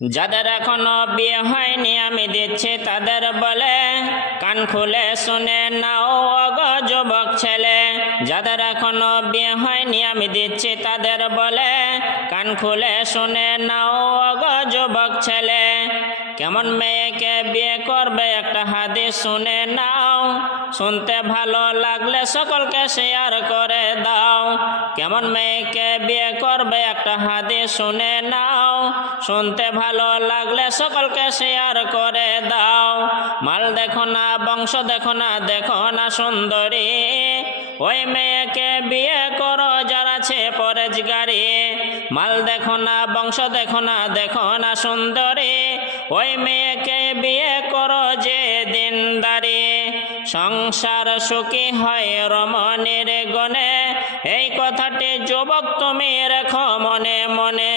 যাদের এখনো বিয়ে হয়নি আমি দিচ্ছি তাদের বলে, কান খুলে শুনে নাও ওগো যুবক ছেলে। যাদের এখনো বিয়ে হয়নি আমি দিচ্ছি তাদের বলে, কান খুলে শুনে নাও ওগো যুবক ছেলে। কেমন মেয়েকে বিয়ে করবে একটা হাদিস শুনে নাও, শুনতে ভালো লাগলে সকলকে শেয়ার করে দাও। কেমন মেয়েকে বিয়ে করবে একটা হাদিস শুনে নাও, শুনতে ভালো লাগলে সকলকে শেয়ার করে দাও। মাল দেখো না বংশ দেখো না, দেখো না সুন্দরী, ওই মেয়েকে বিয়ে করো যার আছে পরেজগারি। মাল দেখো না বংশ দেখো না, দেখো না সুন্দরী, ওই মেয়েকে বিয়ে করো যে দিনদারি। সংসার সুখী হয় রমণীর গণে, এই কথাটি যুবক তুমি রেখো মনে মনে।